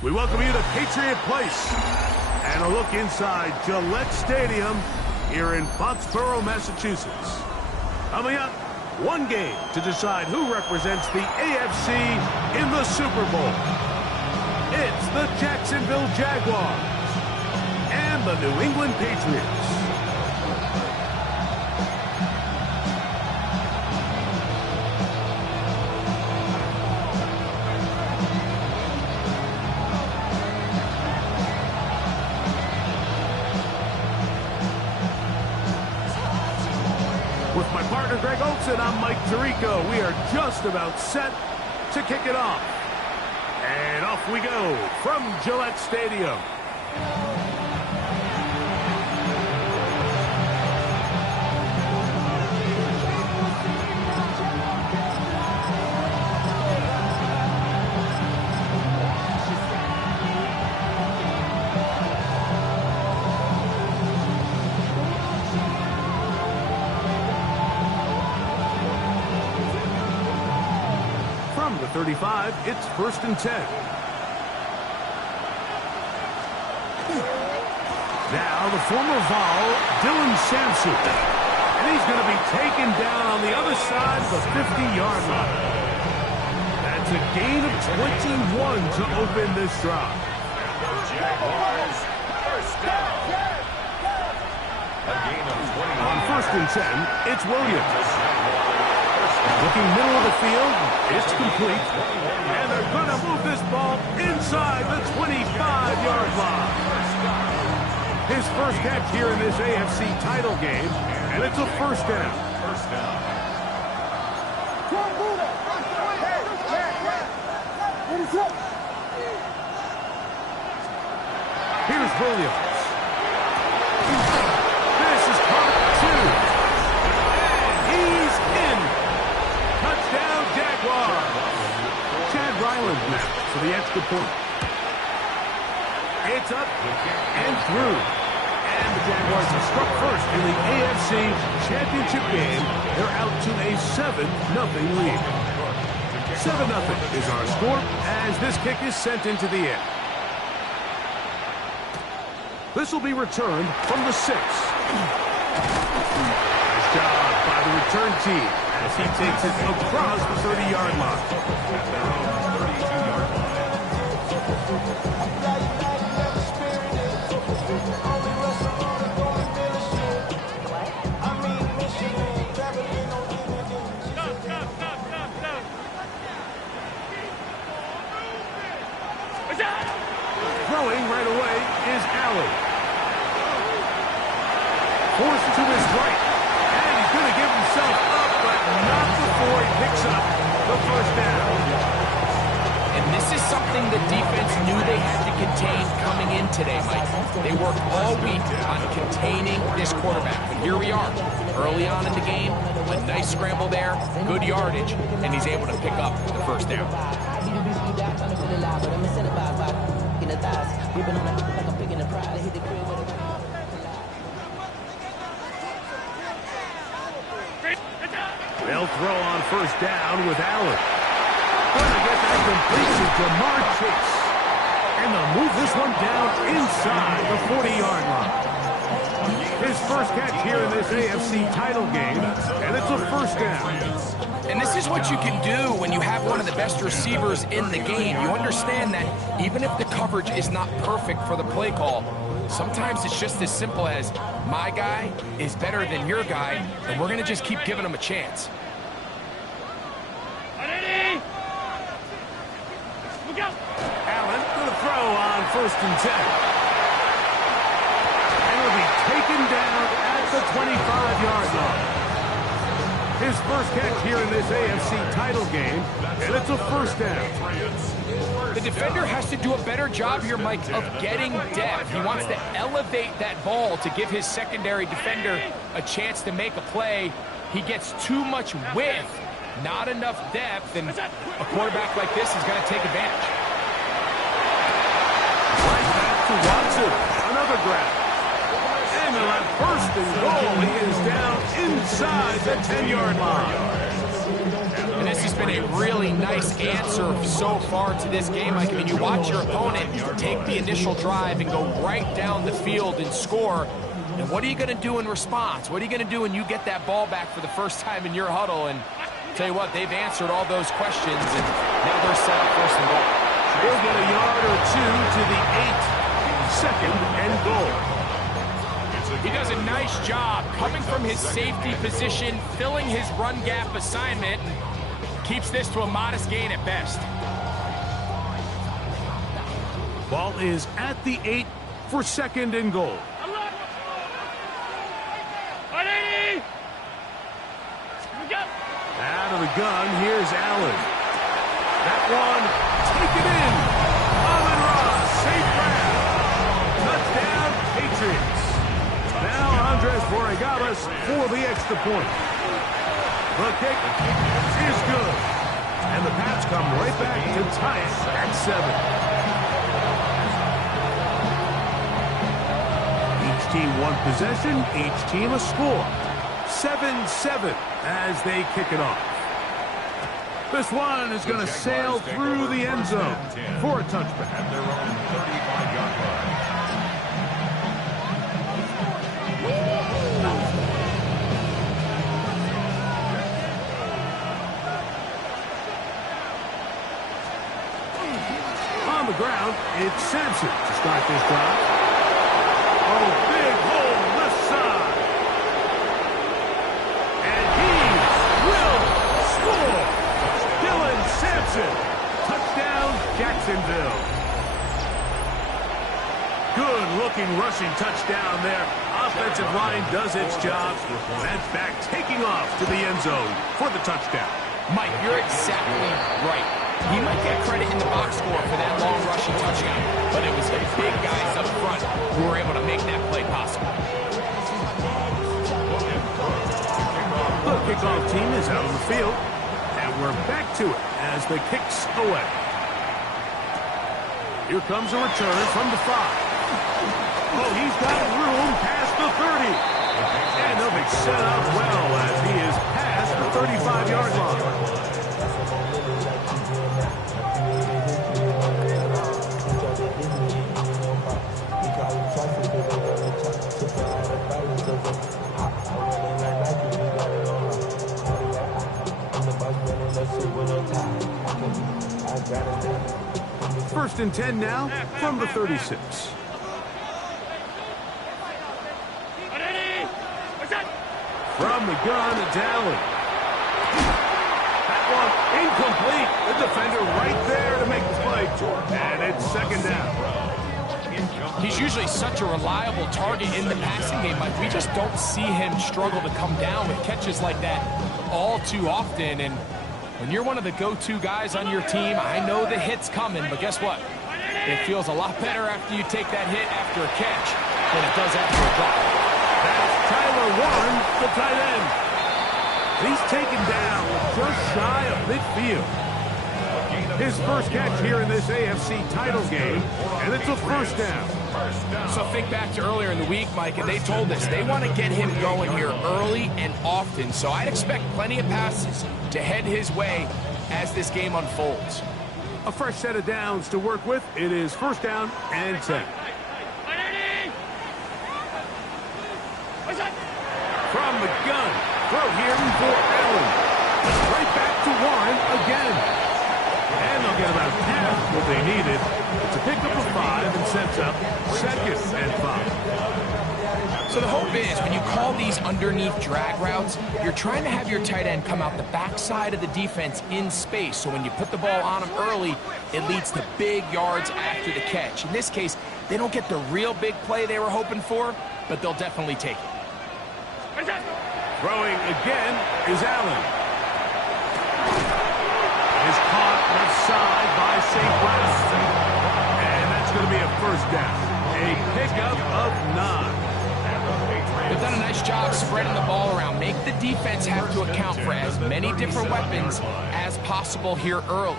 We welcome you to Patriot Place and a look inside Gillette Stadium here in Foxborough, Massachusetts. Coming up, one game to decide who represents the AFC in the Super Bowl. It's the Jacksonville Jaguars and the New England Patriots. With my partner Greg Olson, I'm Mike Tirico. We are just about set to kick it off. And off we go from Gillette Stadium. From the 35, it's 1st and 10. Now the former Vol, Dylan Sampson. And he's going to be taken down on the other side of the 50-yard line. That's a gain of 21 to open this drive. Jaguars, first down. A gain of 21. On 1st and 10, it's Williams. Looking middle of the field, it's complete. And they're going to move this ball inside the 25-yard line. His first catch here in this AFC title game, and it's a first down. First down. Here's Williams. This is caught 2. And he's in. Touchdown, Jaguars. Chad Ryland now for the extra point. It's up and through. And the Jaguars have struck first in the AFC Championship game. They're out to a 7-0 lead. 7-0 is our score as this kick is sent into the air. This will be returned from the 6. Nice job by the return team as he takes it across the 30-yard line. At their own 32-yard line. Throwing right away is Allen. Forced to his right. And he's going to give himself up, but not before he picks up the first down. And this is something the defense knew they had to contain coming in today, Mike. They worked all week on containing this quarterback. But here we are, early on in the game, a nice scramble there, good yardage, and he's able to pick up the first down. They'll throw on first down with Allen. Going to get that completion to Jamar Chase. And they'll move this one down inside the 40-yard line. His first catch here in this AFC title game, and it's a first down. And this is what you can do when you have one of the best receivers in the game. You understand that even if the coverage is not perfect for the play call, sometimes it's just as simple as my guy is better than your guy, and we're going to just keep giving him a chance. Allen going to throw on 1st and 10. And to be taken down at the 25-yard line. His first catch here in this AFC title game, and it's a first down. The defender has to do a better job here, Mike, of getting depth. He wants to elevate that ball to give his secondary defender a chance to make a play. He gets too much width, not enough depth, and a quarterback like this is going to take advantage. Right back to Watson. Another grab. And they're at first and goal. He is down inside the 10-yard line. And this has been a really nice answer so far to this game. Like, I mean, you watch your opponent take the initial drive and go right down the field and score. And what are you going to do in response? What are you going to do when you get that ball back for the first time in your huddle? And tell you what, they've answered all those questions, and now they're set up first and goal. He'll get a yard or two to the 8. Second and goal. He does a nice job coming from his safety position, filling his run gap assignment, and keeps this to a modest gain at best. Ball is at the 8 for second and goal. Out of the gun, here's Allen. That one, taken in. Amon-Ra, safe grab. Touchdown, Patriots. Now Andres Borregales for the extra point. The kick is good. And the Pats come right back to tie it at 7. Each team one possession, each team a score. 7-7 as they kick it off. This one is going to sail through the end zone for a touchback. At their own 35-yard line. On the ground, it's Sampson to start this drive. Oh, big hole left side. And he will score. Dylan Sampson. Touchdown, Jacksonville. Good-looking rushing touchdown there. Offensive line does its job. That's back taking off to the end zone for the touchdown. Mike, you're exactly right. He might get credit in the box score for that long rushing touchdown, but it was the big guys up front who were able to make that play possible. The kickoff team is out on the field, and we're back to it as the kick's away. Here comes a return from the 5. Oh, he's got room past the 30. And they'll be set up well as he is past the 35-yard line. First and 10 now from the 36. From the gun, it's Allen. That one incomplete. The defender right there to make the play. And it's second down. He's usually such a reliable target in the passing game, Mike. We just don't see him struggle to come down with catches like that all too often. And when you're one of the go-to guys on your team, I know the hit's coming, but guess what? It feels a lot better after you take that hit after a catch than it does after a drop. That's Tyler Warren, the tight end. He's taken down just shy of midfield. His first catch here in this AFC title game, and it's a first down. So think back to earlier in the week, Mike, and they told us they want to get him going here early and often. So I'd expect plenty of passes to head his way as this game unfolds. A fresh set of downs to work with. It is first down and 10. From the gun, throw here for Allen. Right back to Warren again. And they'll get about half what they needed. It's a pickup of 5 and sets up second and 5. So So the hope is when you call these underneath drag routes, you're trying to have your tight end come out the backside of the defense in space. So when you put the ball on him early, it leads to big yards after the catch. In this case, they don't get the real big play they were hoping for, but they'll definitely take it. Throwing again is Allen. Is caught left side by St. Brown. And that's going to be a first down. A pickup of 9. They've done a nice job spreading the ball around. Make the defense have to account for as many different weapons as possible here early.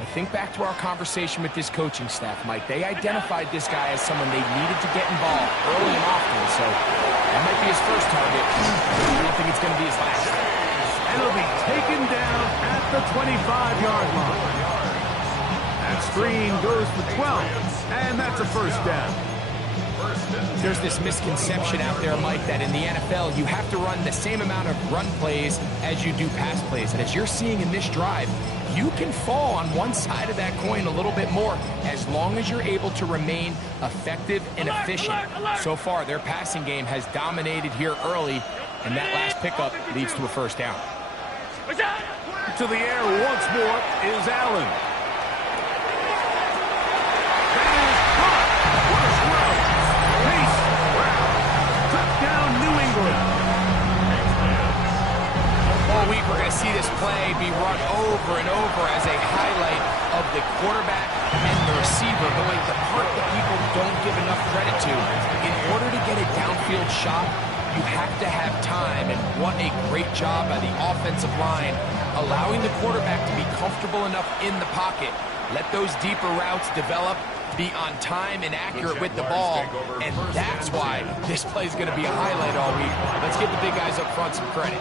I think back to our conversation with this coaching staff, Mike. They identified this guy as someone they needed to get involved early and often, so that might be his first target. I don't think it's going to be his last. And he'll be taken down at the 25-yard line. That screen goes for 12, and that's a first down. There's this misconception out there, Mike, that in the NFL, you have to run the same amount of run plays as you do pass plays. And as you're seeing in this drive, you can fall on one side of that coin a little bit more as long as you're able to remain effective and efficient. So far, their passing game has dominated here early, and that last pickup leads to a first down. To the air once more is Allen. All week, we're going to see this play be run over and over as a highlight of the quarterback and the receiver. But like the part that people don't give enough credit to, in order to get a downfield shot, you have to have time. And what a great job by the offensive line, allowing the quarterback to be comfortable enough in the pocket. Let those deeper routes develop, be on time and accurate with the ball, and that's why this play is going to be a highlight all week. Let's give the big guys up front some credit.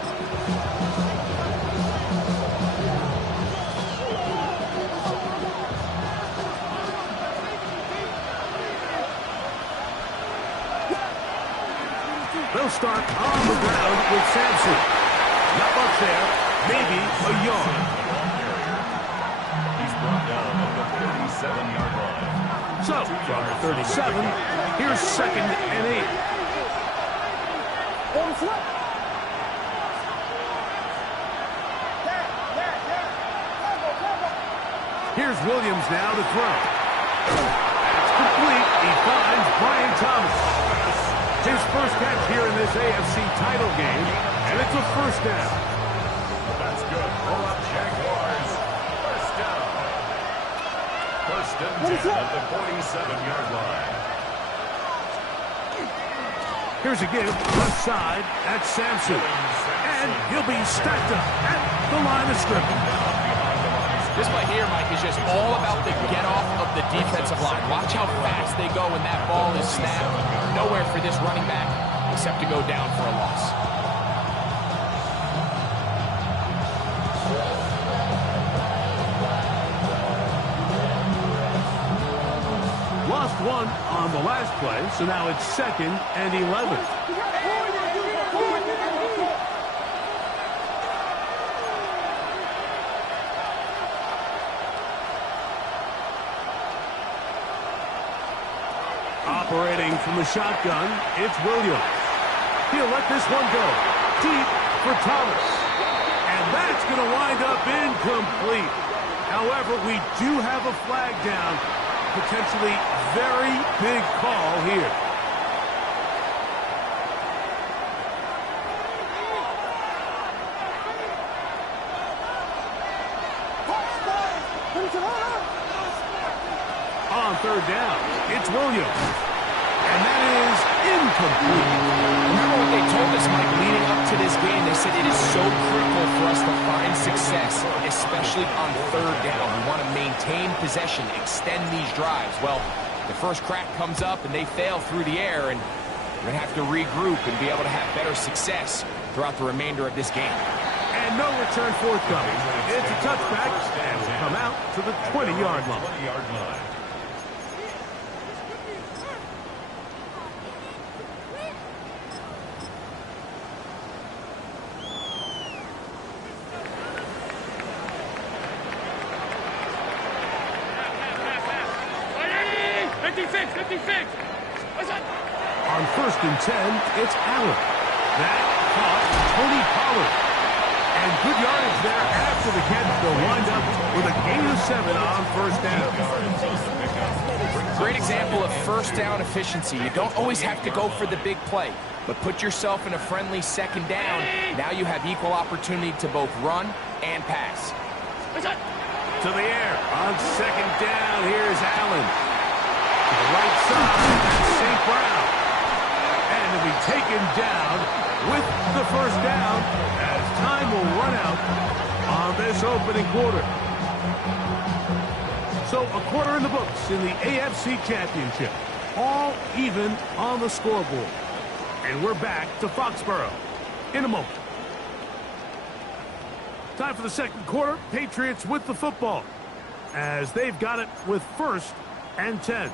They'll start on the ground with Sampson. Not much there, maybe a yard. He's brought down at the 37-yard line. So, from 37, here's 2nd and 8. Here's Williams now to throw. It's complete. He finds Brian Thomas. His first catch here in this AFC title game, and it's a first down. That's good. Pull up Jaguars. First down. First and 10 at the 47-yard line. Here's a give left side at Sampson. And he'll be stacked up at the line of scrimmage. This play here, Mike, is just all about the get-off of the defensive line. Watch how fast they go when that ball is snapped. Nowhere for this running back except to go down for a loss. Lost one on the last play, so now it's 2nd and 11. Operating from the shotgun, it's Williams. He'll let this one go. Deep for Thomas. And that's going to wind up incomplete. However, we do have a flag down. Potentially very big call here. On 3rd down, it's Williams. And that is incomplete. Remember what they told us, Mike, leading up to this game? They said it is so critical for us to find success, especially on 3rd down. We want to maintain possession, extend these drives. Well, the first crack comes up and they fail through the air, and we're going to have to regroup and be able to have better success throughout the remainder of this game. And no return forthcoming. It's a touchback, and will come out to the 20-yard line. 20-yard line. Our On 1st and 10, it's Allen. That caught Tony Pollard. And good yardage there after the catch. They'll wind up with a gain of 7 on 1st down. Great example of first down efficiency. You don't always have to go for the big play, but put yourself in a friendly 2nd down. Now you have equal opportunity to both run and pass. To the air. On 2nd down, here's Allen. To the right side, that's St. Brown. And he'll be taken down with the 1st down as time will run out on this opening quarter. So a quarter in the books in the AFC Championship. All even on the scoreboard. And we're back to Foxborough in a moment. Time for the 2nd quarter. Patriots with the football as they've got it with 1st and 10.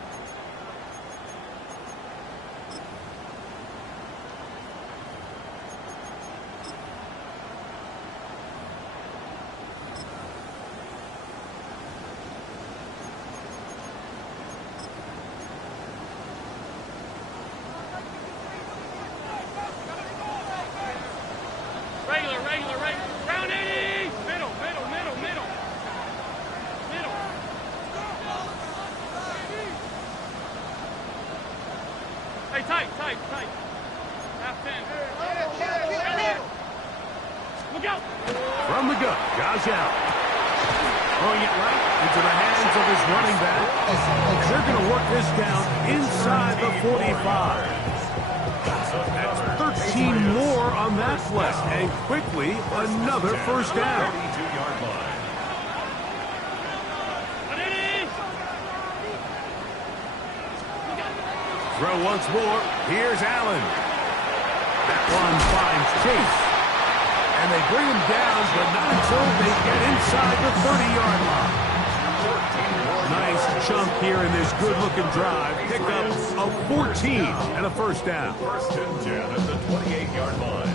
Round 80! Middle. Hey, tight. Half 10. Look out! From the gun, Josh Allen. Throwing it right into the hands of his running back. They're going to work this down inside the 45. That's 13 more on that play. And quickly, another 1st down. Throw once more. Here's Allen. That one finds Chase. And they bring him down, but not until they get inside the 30-yard line. Nice chunk here in this good-looking drive. Pick up a 14 and a 1st down. 1st and 10 at the 28-yard line.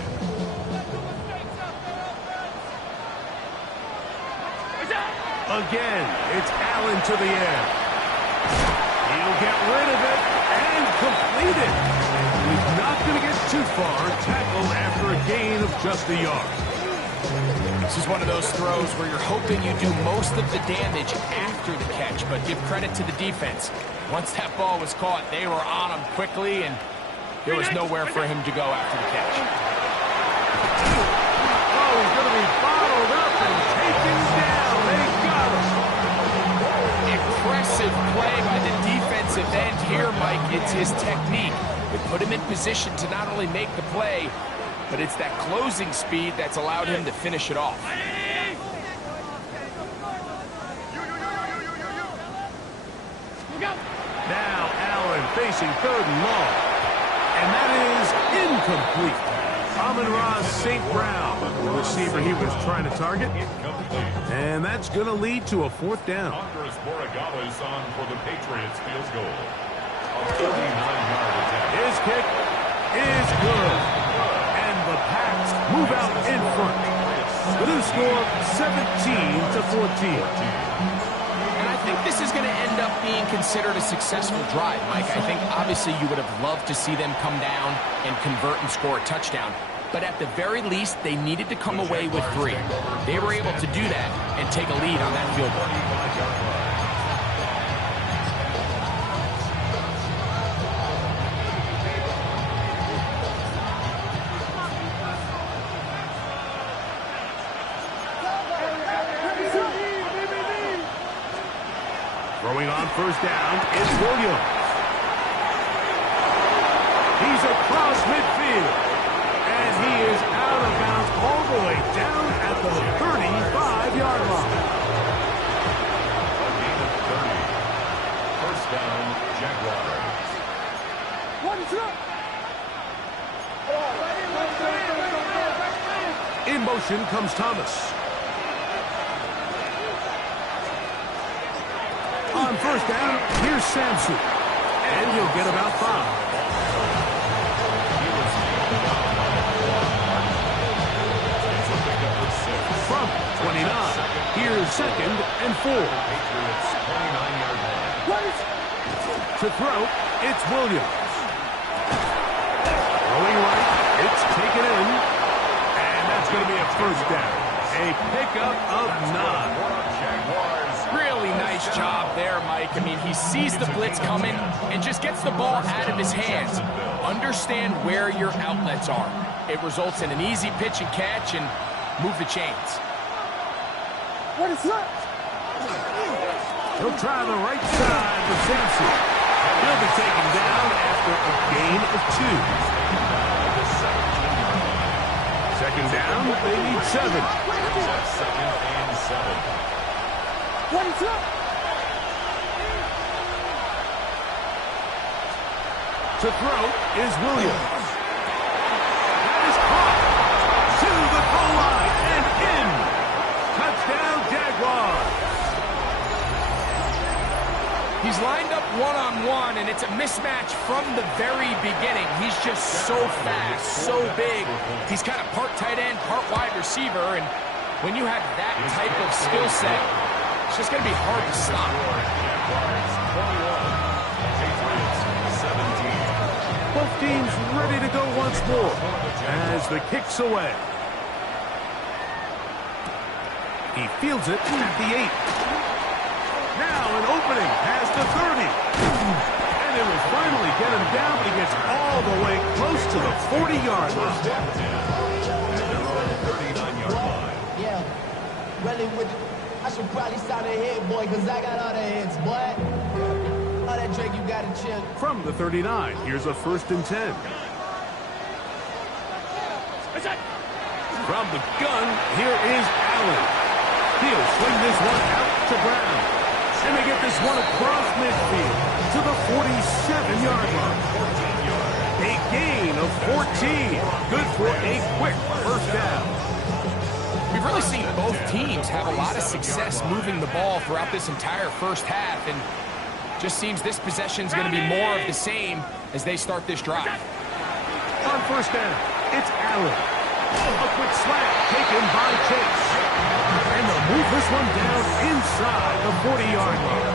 Again, it's Allen to the air. He'll get rid of it and complete it. He's not going to get too far. Tackled after a gain of just a yard. This is one of those throws where you're hoping you do most of the damage after the catch, but give credit to the defense. Once that ball was caught, they were on him quickly, and there was nowhere for him to go after the catch. Oh, he's going to be bottled up and taken down. They got him. Impressive play by the defensive end here, Mike. It's his technique. They put him in position to not only make the play, but it's that closing speed that's allowed him to finish it off. Now Allen facing 3rd and long. And that is incomplete. Amon-Ra St. Brown, the receiver he was trying to target. And that's going to lead to a 4th down. Andres Borregales on for the Patriots field goal. A 39-yard attack. His kick is good. And the Pats move out in front. The new score, 17-14. And I think this is going to end up being considered a successful drive, Mike. I think obviously you would have loved to see them come down and convert and score a touchdown. But at the very least, they needed to come away with 3. They were able to do that and take a lead on that field goal. Throwing on 1st down, it's Williams. He's across midfield. And he is out of bounds all the way down at the 35-yard line. A gain of 30. 1st down, Jaguars. In motion comes Thomas. On 1st down, here's Sampson. And he'll get about 5. From 29, here's 2nd and 4. Patriots 29-yard line. To throw, it's Williams. going to be a first down. A pickup of 9. Really nice job there, Mike. I mean, he sees the blitz coming and just gets the ball out of his hands. Understand where your outlets are. It results in an easy pitch and catch and move the chains. What is that? He'll try the right side with Sampson. He'll be taken down after a gain of 2. Second down, they need 7. Second and 7. What is up? To throw is Williams. That is caught to the goal line and in. Touchdown, Jaguars. He's lined up one-on-one, and it's a mismatch from the very beginning. He's just so fast, so big. He's kind of part tight end, part wide receiver, and when you have that type of skill set, it's just going to be hard to stop. Both teams ready to go once more as the kick's away. He fields it at the 8. Now an opening past the 30. And it will finally get him down, but he gets all the way close to the 40-yard line. Yeah, really with the, I should probably sound a hit, boy, because I got all the hits, boy. All that Drake, you got to chill. From the 39, here's a 1st and 10. From the gun, here is Allen. He'll swing this one out to Brown. And they get this one across midfield to the 47-yard line. A gain of 14. Good for a quick first down. We've really seen both teams have a lot of success moving the ball throughout this entire first half, and just seems this possession is going to be more of the same as they start this drive. On first down, it's Allen. A quick slant taken by Chase. And they'll move this one down inside the 40-yard line.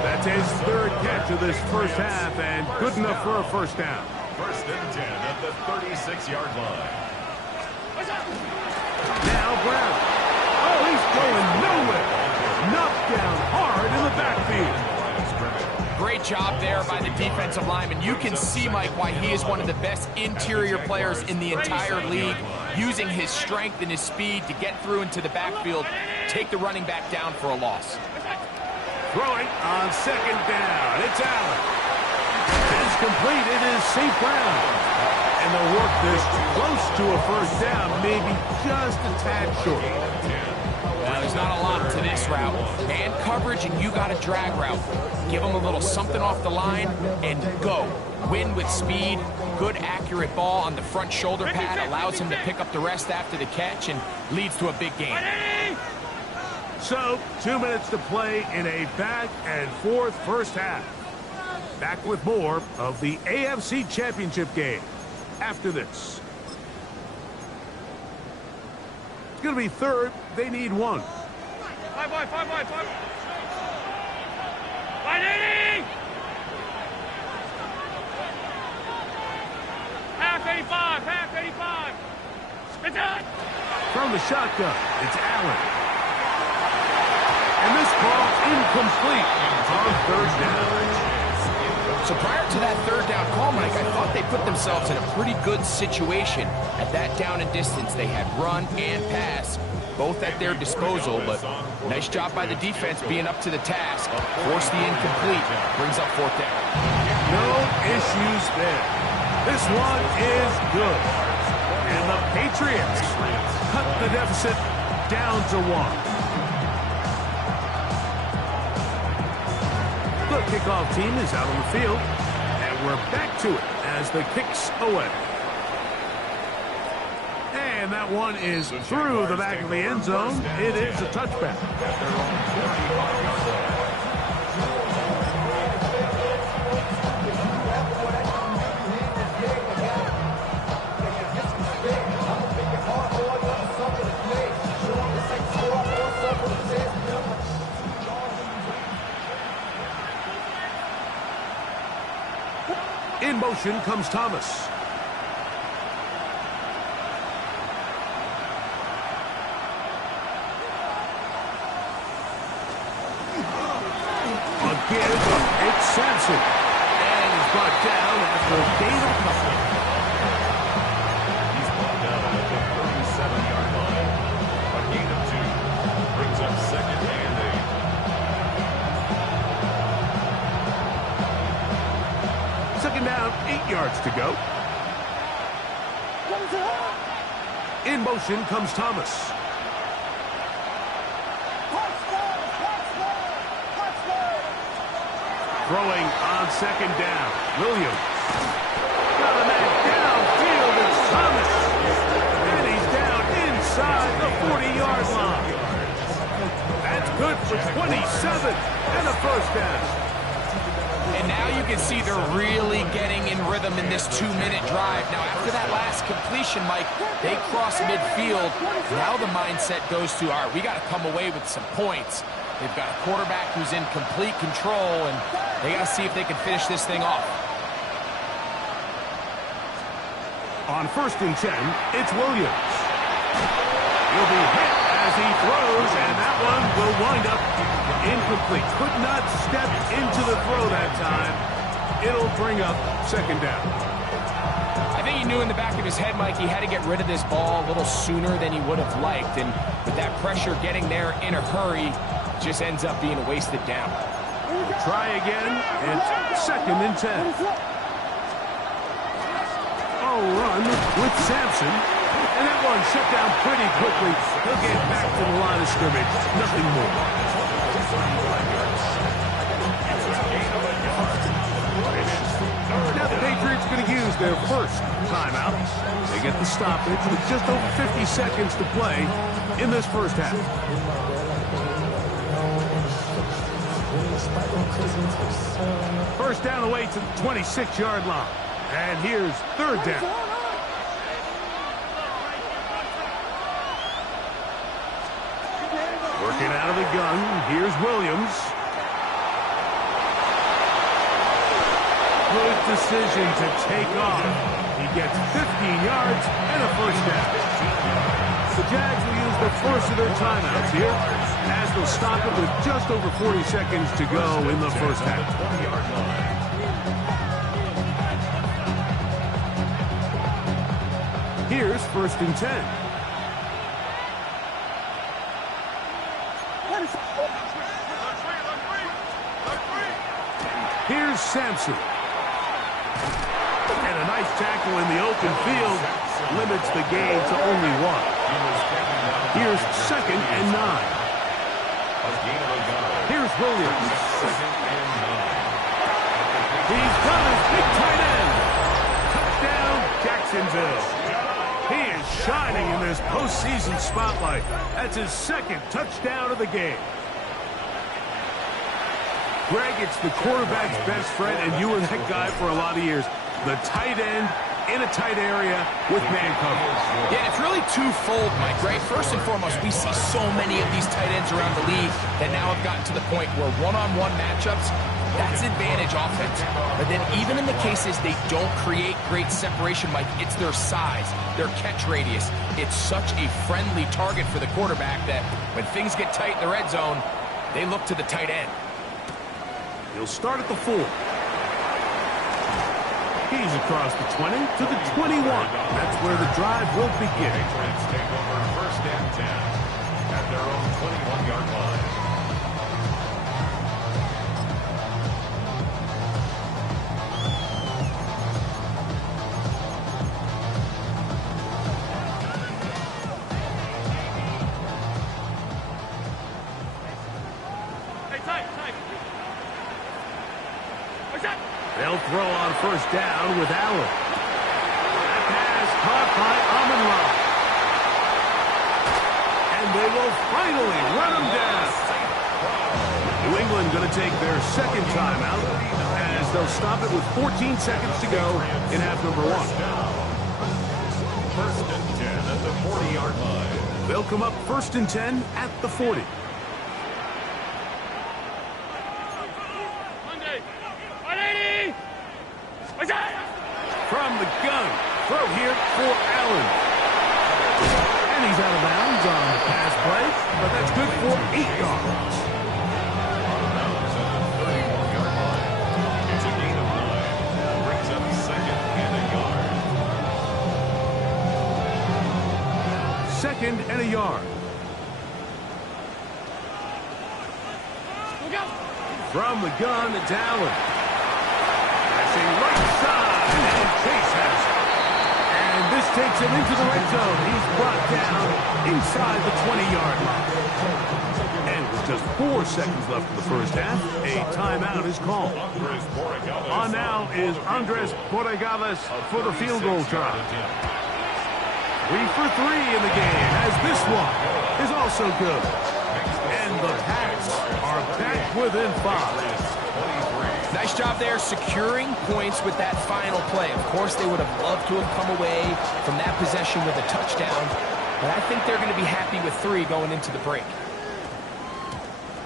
That's his 3rd catch of this first half, and good enough for a first down. 1st and 10 at the 36-yard line. Now Brown. Oh, he's going nowhere. Knocked down hard in the backfield. Great job there by the defensive lineman. You can see, Mike, why he is one of the best interior players in the entire league, using his strength and his speed to get through into the backfield, take the running back down for a loss. Throwing on 2nd down. It's Allen. It's complete. It is St. Brown. And they'll work this close to a first down, maybe just a tad short. Well, there's not a lot to this route. Man coverage, and you got a drag route. Give them a little something off the line and go. Win with speed. Good, accurate ball on the front shoulder pad allows him to pick up the rest after the catch and leads to a big gain. So, 2 minutes to play in a back-and-forth first half. Back with more of the AFC Championship game after this. It's going to be 3rd. They need 1. 5 wide. 180! Half 85. It's out. From the shotgun, it's Allen. And this ball incomplete on 3rd down. So prior to that 3rd down call, Mike, I thought they put themselves in a pretty good situation. At that down and distance, they had run and pass, both at their disposal, but nice job by the defense being up to the task. Force the incomplete, brings up 4th down. No issues there. This one is good. And the Patriots cut the deficit down to 1. The kickoff team is out on the field, and we're back to it as the kick's away. And that one is through the back of the end zone. It is a touchback. In motion comes Thomas. Sampson. And he's brought down after a gain of a couple. He's brought down at the 37-yard line. A gain of 2 brings up 2nd and 8. Second down, 8 yards to go. In motion comes Thomas. Throwing on second down. Williams. Got a man downfield. It's Thomas. And he's down inside the 40-yard line. That's good for 27 and a first down. And now you can see they're really getting in rhythm in this 2-minute drive. Now, after that last completion, Mike, they cross midfield. Now the mindset goes to, all right, we got to come away with some points. They've got a quarterback who's in complete control, and they got to see if they can finish this thing off. On 1st and 10, it's Williams. He'll be hit as he throws, and that one will wind up incomplete. Could not step into the throw that time. It'll bring up 2nd down. I think he knew in the back of his head, Mike, he had to get rid of this ball a little sooner than he would have liked. And with that pressure getting there in a hurry, just ends up being a wasted down. Try again. It's 2nd and 10. Oh, run with Sampson. And that one shut down pretty quickly. He'll get back to the line of scrimmage. Nothing more. Now the Patriots going to use their first timeout. They get the stoppage with just over 50 seconds to play in this first half. First down away to the 26-yard line. And here's 3rd down. Working out of the gun, here's Williams. Good decision to take off. He gets 15 yards and a first down. The Jags will use the first of their timeouts here, as they'll stop it with just over 40 seconds to go in the first half. Here's 1st and 10. Here's Sampson. And a nice tackle in the open field limits the gain to only 1. Here's 2nd and 9. Here's Williams. He's got his big tight end. Touchdown, Jacksonville. He is shining in this postseason spotlight. That's his 2nd touchdown of the game. Greg, it's the quarterback's best friend, and you were that guy for a lot of years. The tight end in a tight area with man coverage. Yeah, it's really twofold, Mike, right? First and foremost, we see so many of these tight ends around the league that now have gotten to the point where one-on-one matchups, that's advantage offense. But then even in the cases they don't create great separation, Mike, it's their size, their catch radius. It's such a friendly target for the quarterback that when things get tight in the red zone, they look to the tight end. He'll start at the 4. He's across the 20 to the 21. That's where the drive will begin. Patriots take over 1st and 10 at their own 21-yard line. They'll throw on 1st down with Allen. That pass caught by Amon-Ra. And they will finally run him down. New England going to take their 2nd timeout as they'll stop it with 14 seconds to go in half number 1. 1st and 10 at the 40-yard line. They'll come up 1st and 10 at the 40. From the gun, throw here for Allen. And he's out of bounds on the pass play, but that's good for 8 yards. 2nd and a yard. From the gun, it's Allen. Passing right side, and Chase has it. And this takes him into the red zone. He's brought down inside the 20-yard line. And with just 4 seconds left in the first half, a timeout is called. On now is Andres Borregales for the field goal try. 3 for 3 in the game, as this one is also good. And the Pats are back within 5. Nice job there securing points with that final play. Of course, they would have loved to have come away from that possession with a touchdown, but I think they're going to be happy with 3 going into the break.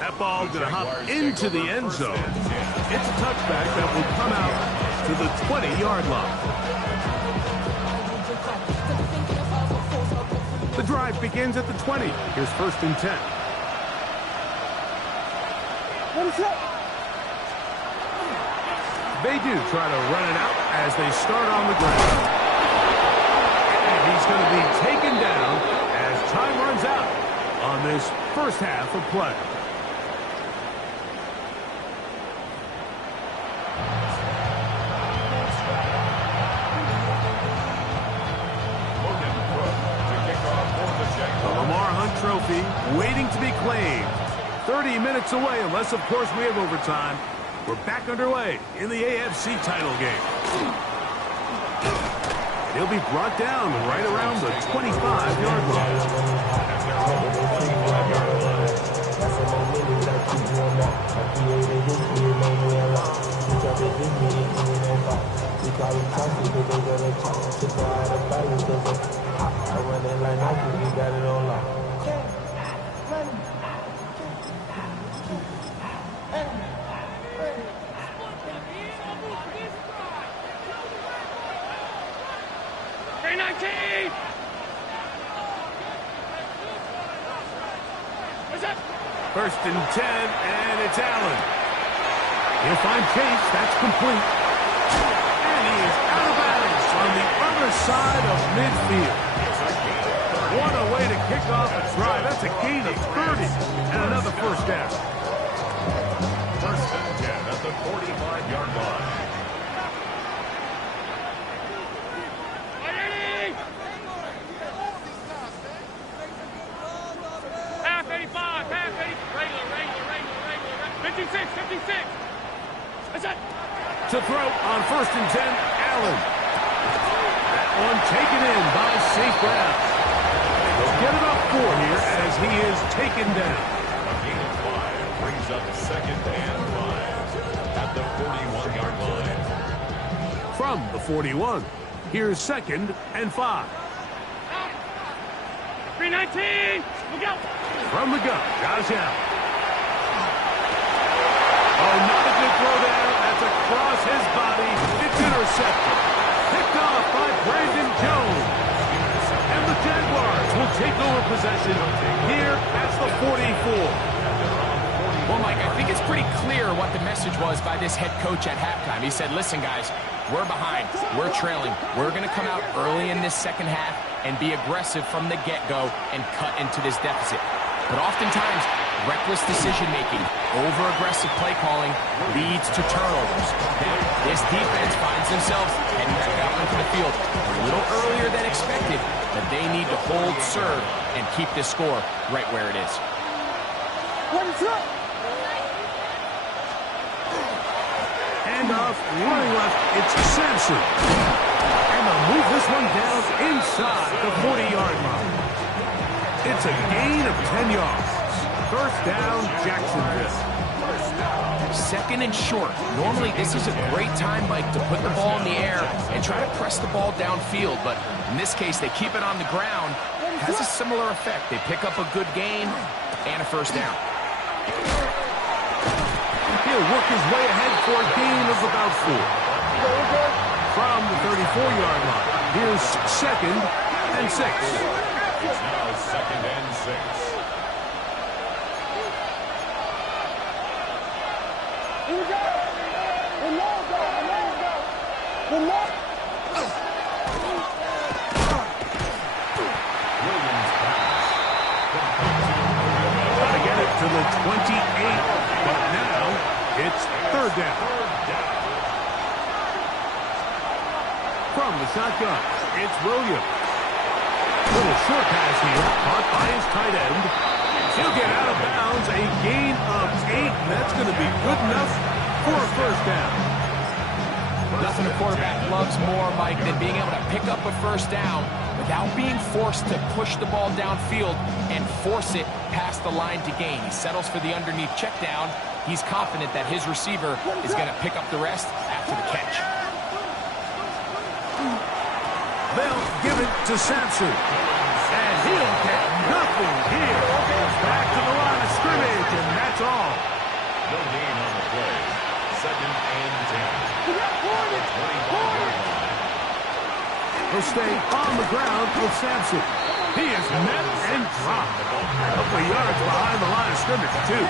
That ball going to hop into the end zone. It's a touchback that will come out to the 20-yard line. The drive begins at the 20. Here's 1st and 10. They do try to run it out as they start on the ground. And he's going to be taken down as time runs out on this first half of play. The Lamar Hunt Trophy waiting to be claimed. 30 minutes away, unless, of course, we have overtime. We're back underway in the AFC title game. He'll be brought down right around the 25-yard line. First and 10, and it's Allen. He'll find Chase. That's complete. And he is out of bounds on the other side of midfield. What a way to kick off a drive. That's a gain of 30 and another first down. 1st and 10 at the 45-yard line. Half 85, half 80. Regular. 56. That's it. To throw on 1st and 10, Allen. That one taken in by St. Brown. They'll get it up 4 here as he is taken down. A gain of 5 brings up 2nd and 5 at the 41-yard line. From the 41, here's 2nd and 5. 319. Look out. From the gun, Josh Allen. Oh, not a good throw there. That's across his body. It's intercepted. Picked off by Brandon Jones. And the Jaguars will take over possession here at the 44. Well, Mike, I think it's pretty clear what the message was by this head coach at halftime. He said, listen, guys, we're behind. We're trailing. We're going to come out early in this second half and be aggressive from the get-go and cut into this deficit. But oftentimes, reckless decision-making, over-aggressive play calling leads to turnovers. Now, this defense finds themselves heading back out into the field a little earlier than expected, but they need to hold serve and keep this score right where it is. Handoff, running left, it's Sampson. And they'll move this one down inside the 40-yard line. It's a gain of 10 yards. First down, Jacksonville. 2nd and short. Normally, this is a great time, Mike, to put the ball in the air and try to press the ball downfield. But in this case, they keep it on the ground. Has a similar effect. They pick up a good gain and a first down. He'll work his way ahead for a gain of about 4. From the 34-yard line, here's 2nd and 6. It's now 2nd and 6. Williams back. down. From the shotgun, it's Williams. Little short pass here, caught by his tight end. He'll get out of bounds, a gain of 8, and that's going to be good enough for a first down. Nothing a quarterback loves more, Mike, than being able to pick up a first down without being forced to push the ball downfield and force it past the line to gain. He settles for the underneath check down. He's confident that his receiver is going to pick up the rest after the catch. They'll give it to Sampson. And he'll get nothing here. Back to the line of scrimmage, and that's all. No gain on the play. 2nd and 10. 25-yard line. He'll stay on the ground with Sampson. He is met and dropped. A couple of yards behind the line of scrimmage, too.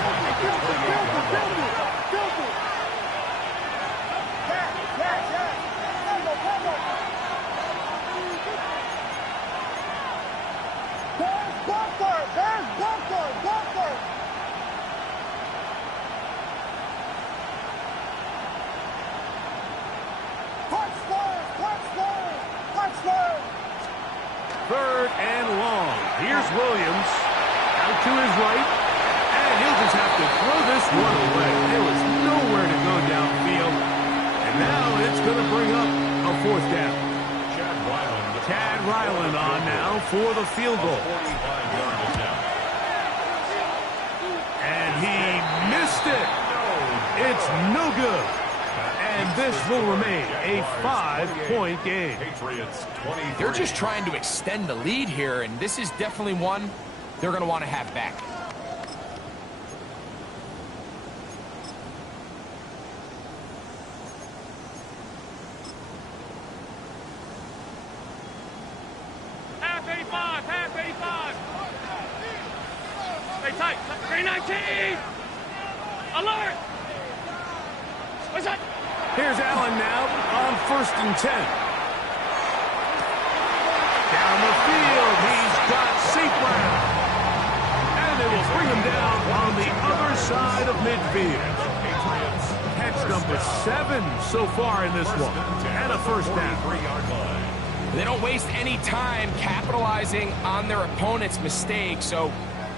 Third and long. Here's Williams. Out to his right. And he'll just have to throw this one away. There was nowhere to go downfield. And now it's going to bring up a 4th down. Chad Ryland on now for the field goal. 45-yard attempt. And he missed it. It's no good. And this will remain a 5-point game. Patriots 23. They're just trying to extend the lead here, and this is definitely one they're going to want to have back. Half 85, half 85. Stay tight. 319. Alert. What's that? Here's Allen now on 1st and 10. Down the field, he's got St. Brown. And they will bring him down on the other side of midfield. Catch number 7 so far in this one. And a first down. 43-yard line. They don't waste any time capitalizing on their opponent's mistake, so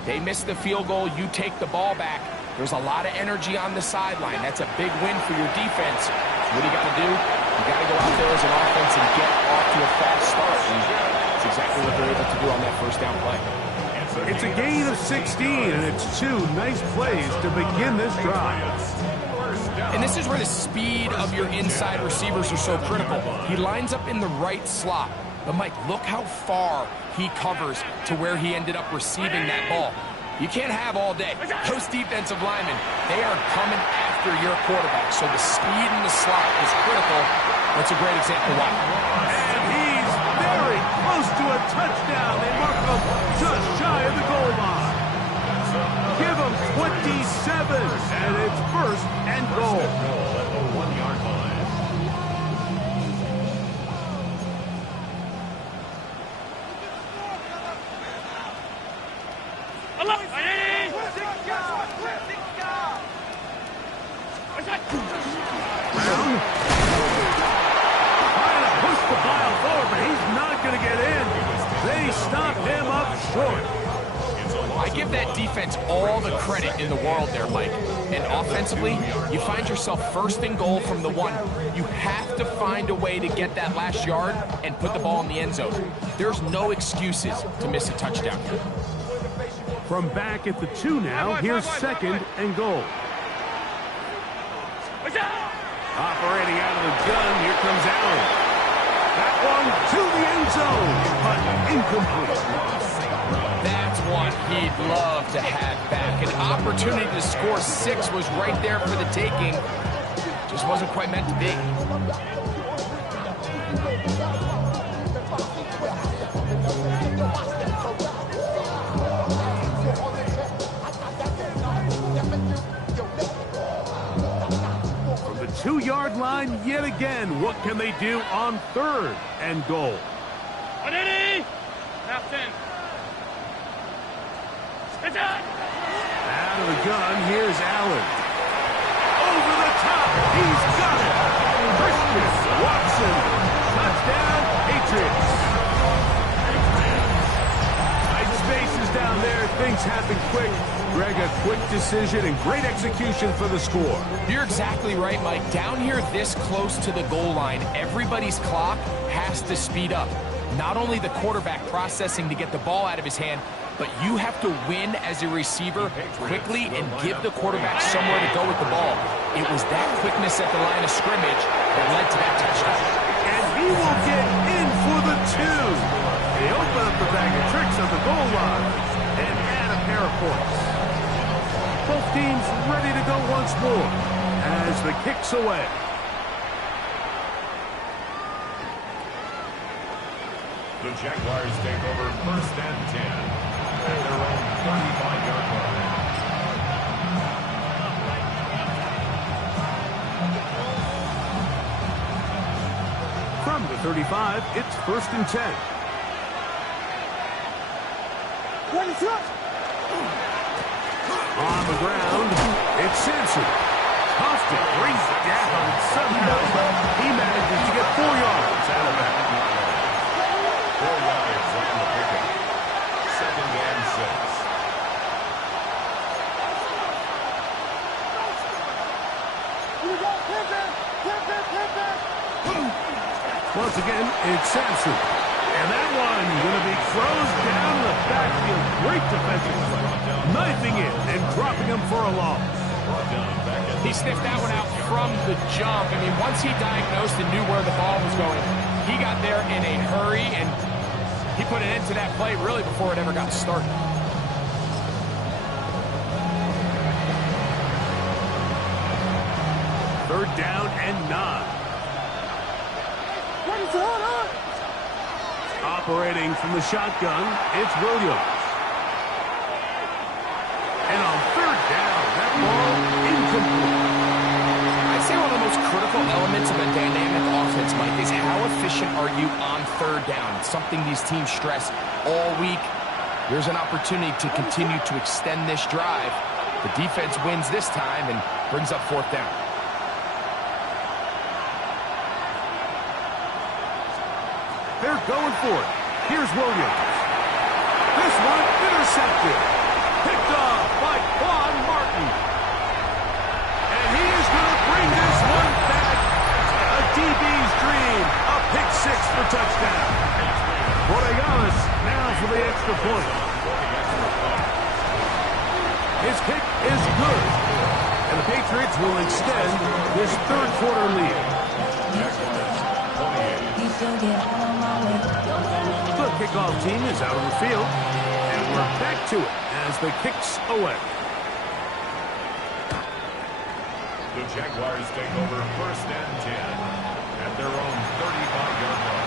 they miss the field goal, you take the ball back. There's a lot of energy on the sideline. That's a big win for your defense. So what do you got to do? You got to go out there as an offense and get off to a fast start. And that's exactly what they're able to do on that first down play. It's a gain of 16, and it's 2 nice plays to begin this drive. And this is where the speed of your inside receivers are so critical. He lines up in the right slot. But, Mike, look how far he covers to where he ended up receiving that ball. You can't have all day. Those defensive linemen, they are coming after your quarterback. So the speed in the slot is critical. That's a great example why. And he's very close to a touchdown. They mark him just shy of the goal line. Give him 27, and it's 1st and goal. At the 1-yard line. Alert. Ready. What's that? Brown. Trying to push the pile forward, but he's not going to get in. They stop him up short. I give that defense all the credit in the world there, Mike. And offensively, you find yourself 1st and goal from the 1. You have to find a way to get that last yard and put the ball in the end zone. There's no excuses to miss a touchdown here. From back at the 2 now, here's 2nd and goal. What's that? Operating out of the gun, here comes Allen. That one to the end zone, but incomplete. That's one he'd love to have back. An opportunity to score 6 was right there for the taking. Just wasn't quite meant to be. From the 2-yard line yet again, what can they do on 3rd and goal? Ready. Half 10. It's out. Out of the gun, here's Allen. Over the top, He's got it. Christian Watson. Touchdown, Patriots. Tight spaces down there. Things happen quick. Greg, a quick decision and great execution for the score. You're exactly right, Mike. Down here this close to the goal line, everybody's clock has to speed up. Not only the quarterback processing to get the ball out of his hand, but you have to win as a receiver quickly and give the quarterback somewhere to go with the ball. It was that quickness at the line of scrimmage that led to that touchdown. And he will get in for the 2. They open up the bag of tricks on the goal line and add a pair of points. Both teams ready to go once more as the kick's away. The Jaguars take over 1st and 10 at their own 35-yard line. From the 35, it's 1st and 10. On the ground, it's Simpson. Tough to bring down. Somehow he manages to get 4 yards out of that. 4 yards on the pickup. 2nd and 6. Once again, it's Sampson. And that one going to be thrown down the backfield. Great defensive play. Knifing it and dropping him for a loss. He sniffed that one out from the jump. I mean, once he diagnosed and knew where the ball was going, he got there in a hurry, and he put an end to that play really before it ever got started. Third down and 9. Operating from the shotgun, it's Williams. And on 3rd down, that ball incomplete. I'd say one of the most critical elements of a dynamic offense, Mike, is how efficient are you on 3rd down. It's something these teams stress all week. There's an opportunity to continue to extend this drive. The defense wins this time and brings up 4th down. They're going for it. Here's Williams. This one intercepted. Picked off by Quan Martin. And he is going to bring this one back. A DB's dream. A pick 6 for touchdown. Borealis now for the extra point. His kick is good. And the Patriots will extend this 3rd quarter lead. The kickoff team is out on the field, and we're back to it as the kick's away. The Jaguars take over 1st and 10 at their own 35-yard line.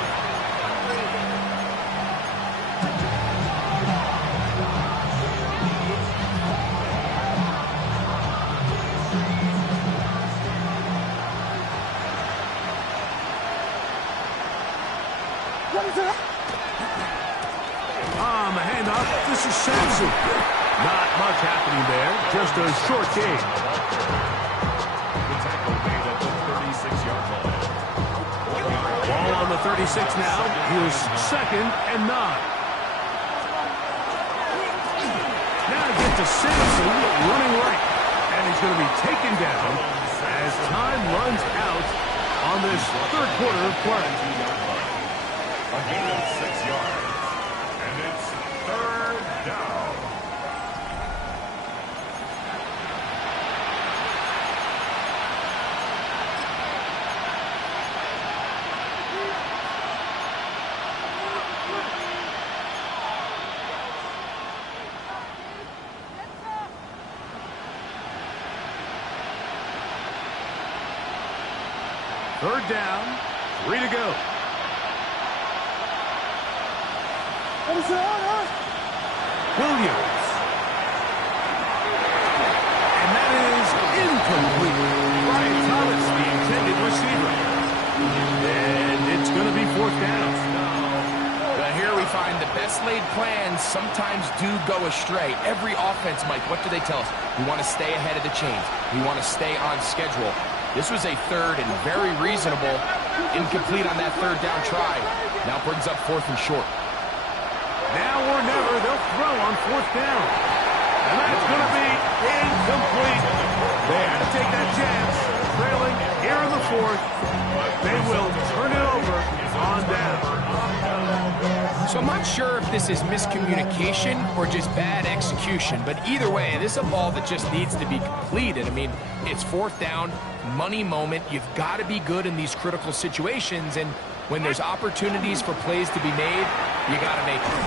On the handoff, this is Sampson. Not much happening there, just a short game. The tackle made at the 36-yard line. Ball on the 36 now. Here's 2nd and 9. Now get to Sampson running right. And he's going to be taken down as time runs out on this 3rd quarter play. A gain of 6 yards. And it's 3rd down. Third down, 3 to go. Williams. And that is incomplete. Brian Thomas, the intended receiver. And it's going to be 4th down. But here we find the best laid plans sometimes do go astray. Every offense, Mike, what do they tell us? We want to stay ahead of the chains. We want to stay on schedule. This was a third and very reasonable. Incomplete on that third down try. Now brings up 4th and short. Now or never, they'll throw on 4th down. And that's going to be incomplete. They had to take that chance. Trailing here in the 4th. They will turn it over on down. So I'm not sure if this is miscommunication or just bad execution, but either way, this is a ball that just needs to be completed. I mean, it's 4th down, money moment. You've got to be good in these critical situations, and when there's opportunities for plays to be made, you got to make them.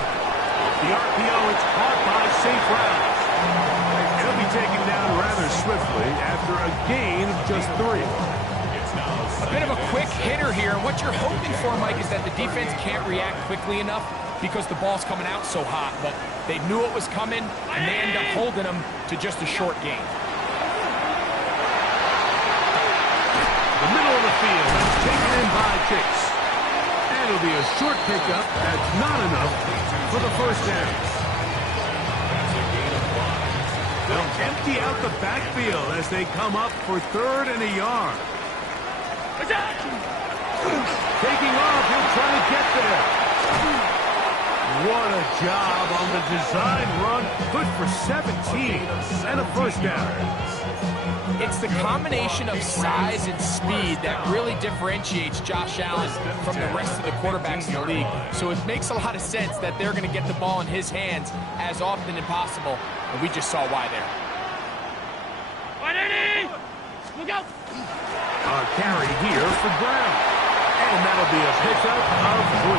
The RPO, it's caught by St. Brown. He'll be taken down rather swiftly after a gain of just 3. A bit of a quick hitter here. What you're hoping for, Mike, is that the defense can't react quickly enough because the ball's coming out so hot. But they knew it was coming, and they end up holding them to just a short gain. The middle of the field is taken in by Chase. And it'll be a short pickup. That's not enough for the 1st down. They'll empty out the backfield as they come up for 3rd and a yard. Taking off, he'll try to get there. What a job on the design run. Good for 17 and a 1st down. It's the combination of size and speed that really differentiates Josh Allen from the rest of the quarterbacks in the league. So it makes a lot of sense that they're going to get the ball in his hands as often as possible. And we just saw why there. Look out! A carry here for Brown. And that'll be a pickup of 3.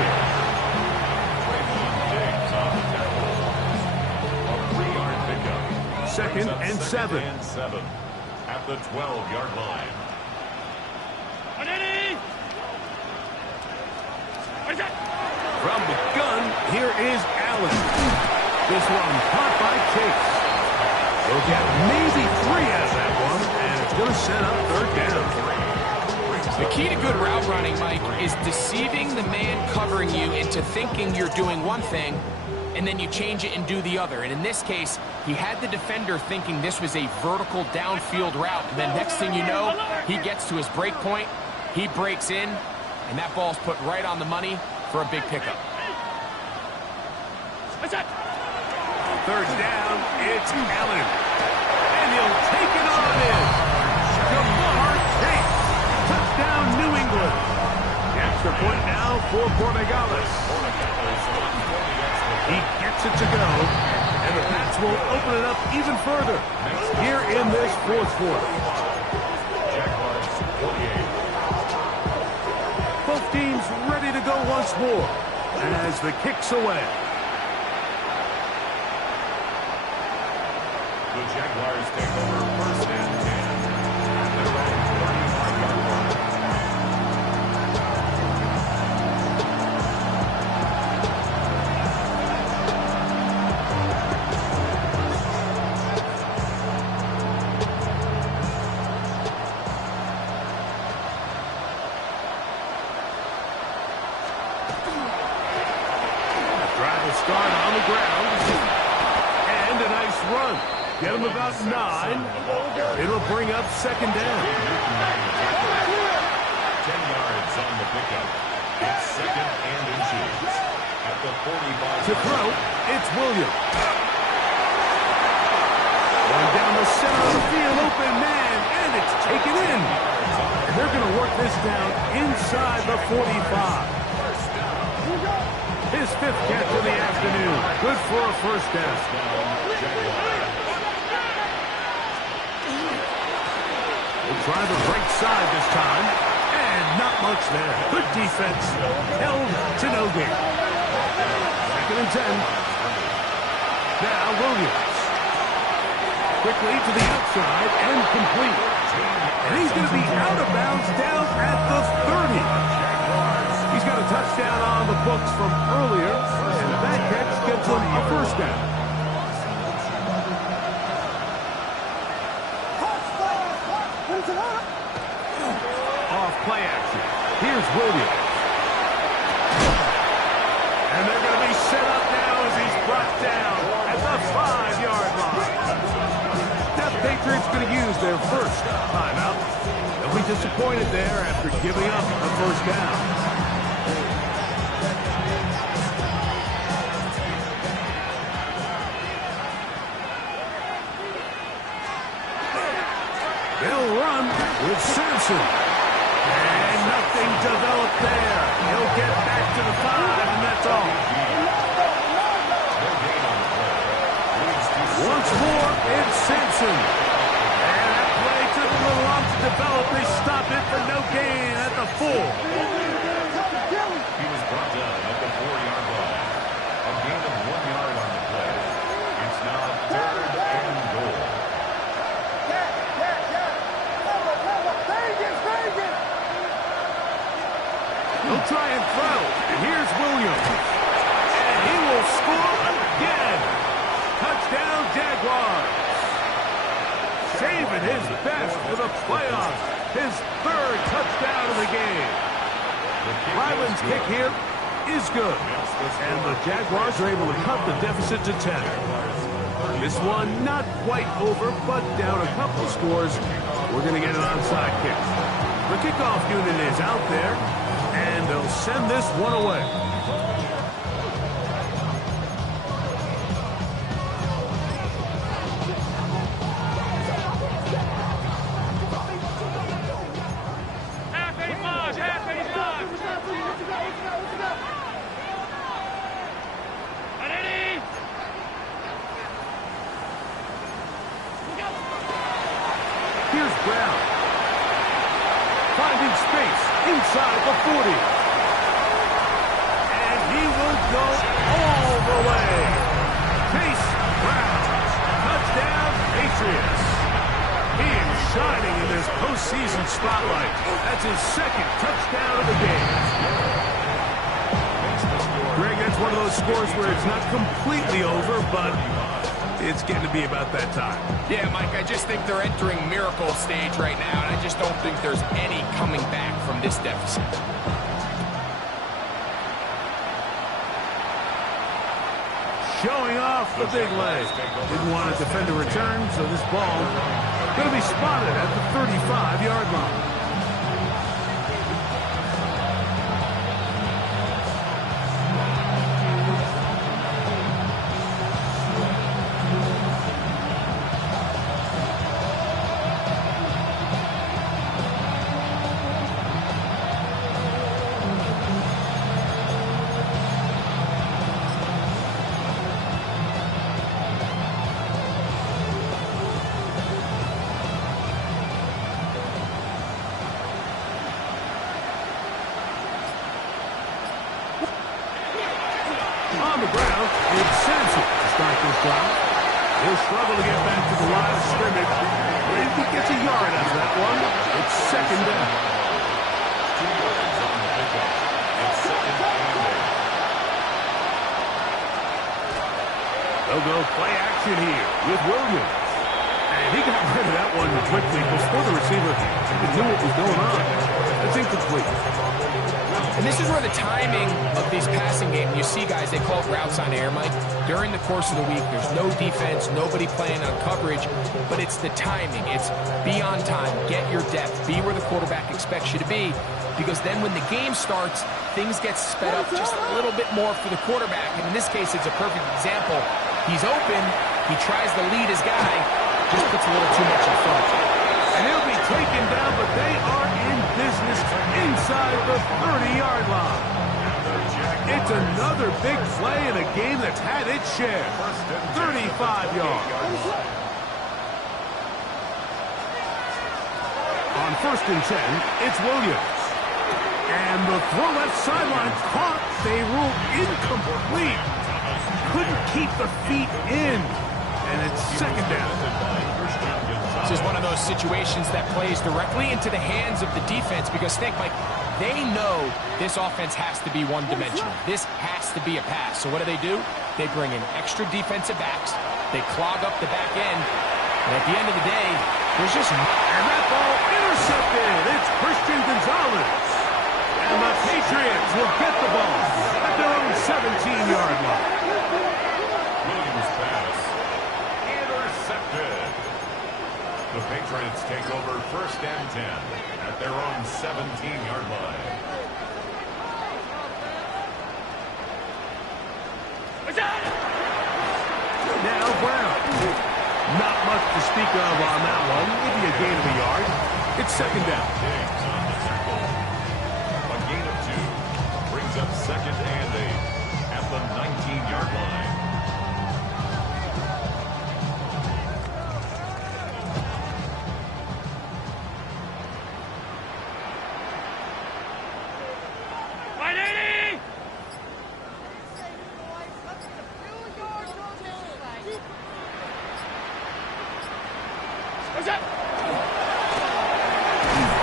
2nd and 7. At the 12-yard line. From the gun, here is Allen. This one caught by Chase. They'll get maybe 3 out of that one, and it's going to set up 3rd down. The key to good route running, Mike, is deceiving the man covering you into thinking you're doing one thing, and then you change it and do the other. And in this case, he had the defender thinking this was a vertical downfield route. And then next thing you know, he gets to his break point, he breaks in, and that ball's put right on the money for a big pickup. 3rd down, it's Allen. And he'll take it on in. Jamar Chase. Touchdown, New England. Extra point now for Borregales. He gets it to go, and the Pats will open it up even further here in this 4th quarter. Both teams ready to go once more as the kick's away. The Jaguars take over 1st and 10 at their own 35-yard line. Drive will start on the ground. And a nice run. Get him about 9. It'll bring up 2nd down. 10 yards on the pickup. It's 2nd and inches. At the 45. To throw, it's Williams. Going down the center of the field, open man, and it's taken in. And they're going to work this down inside the 45. His 5th catch of the afternoon. Good for a 1st down. We'll try the right side this time. And not much there. Good defense. Held to no gain. 2nd and 10. Now Williams. Quickly to the outside and complete. And he's going to be out of bounds down at the 30. He's got a touchdown on the books from earlier. And that catch gets him a 1st down. Play action. Here's Williams. And they're going to be set up now as he's brought down at the 5-yard line. Now the Patriots going to use their first timeout. They'll be disappointed there after giving up a first down. They'll run with Sampson. And nothing developed there. He'll get back to the 5, and that's all. Once more, it's Sampson. And that play took a little long to develop. They stop it for no gain at the 4. He was brought down at the 4-yard line. A gain of 1 yard on the play. It's now 3rd and goal. He'll try and throw. And here's Williams. And he will score again. Touchdown, Jaguars. Saving his best for the playoffs. His 3rd touchdown of the game. Ryland's kick here is good. And the Jaguars are able to cut the deficit to 10. This one not quite over, but down a couple of scores. We're going to get an onside kick. The kickoff unit is out there, and they'll send this one away. Here's Brown. Finding space inside the 40. And he will go all the way. Chase Brown. Touchdown, Patriots. He is shining in this postseason spotlight. That's his 2nd touchdown of the game. Greg, that's one of those scores where it's not completely over, but it's getting to be about that time. Yeah, Mike, I just think they're entering miracle stage right now, and I just don't think there's any coming back from this deficit. Showing off the big leg. Didn't want to defend a return, so this ball going to be spotted at the 35-yard line. On the ground, it's Sampson to start this drive. He'll struggle to get back to the line of scrimmage. But if he gets a yard out of that one, it's 2nd down. 2 yards on the pickup. It's 2nd and 8. They'll go play action here with Williams. And he got rid of that one quickly before the receiver even knew what was going on. That's incomplete. And this is where the timing of these passing games, you see guys, they call it routes on air, Mike. During the course of the week, there's no defense, nobody playing on coverage, but it's the timing. It's be on time, get your depth, be where the quarterback expects you to be, because then when the game starts, things get sped up just a little bit more for the quarterback. And in this case, it's a perfect example. He's open, he tries to lead his guy, just puts a little too much in front. And he'll be taken down, but they are in business inside the 30-yard line. It's another big play in a game that's had its share. 35 yards. On 1st and 10, it's Williams. And the throw left sideline caught. They rule incomplete. Couldn't keep the feet in. And it's 2nd down. This is one of those situations that plays directly into the hands of the defense because think, Mike, they know this offense has to be one-dimensional. This has to be a pass. So what do? They bring in extra defensive backs. They clog up the back end. And at the end of the day, there's just... And that ball intercepted. It's Christian Gonzalez. And the Patriots will get the ball at their own 17-yard line. Williams pass. Intercepted. The Patriots take over 1st and 10 at their own 17-yard line. Now Brown. Not much to speak of on that one. Maybe a gain of a yard. It's 2nd down. Diggs on the tackle. A gain of 2. Brings up 2nd and 8 at the 19-yard line.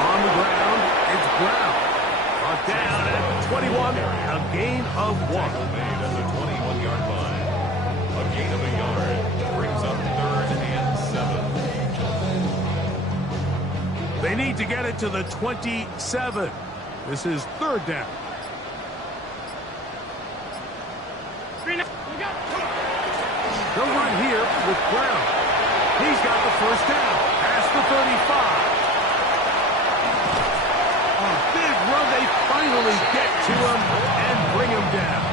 On the ground, it's Brown. Brought down at the 21, a gain of 1. Tackle made at the 21-yard line. A gain of a yard. Brings up 3rd and 7. They need to get it to the 27. This is 3rd down. They'll run here with Brown. He's got the 1st down. Past the 35. A big run. They finally get to him and bring him down.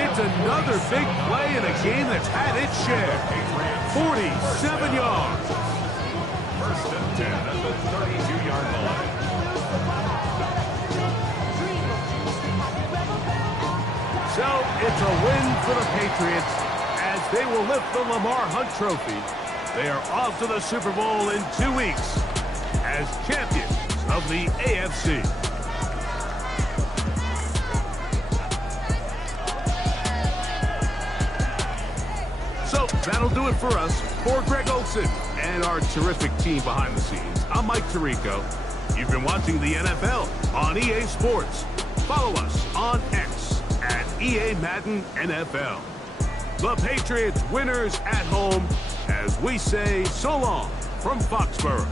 It's another big play in a game that's had its share. 47 yards. 1st and 10 at the 32-yard line. So it's a win for the Patriots as they will lift the Lamar Hunt Trophy. They are off to the Super Bowl in 2 weeks as champions of the AFC. So that'll do it for us. For Greg Olson and our terrific team behind the scenes, I'm Mike Tirico. You've been watching the NFL on EA Sports. Follow us on X at EA Madden NFL. The Patriots winners at home as we say so long from Foxborough.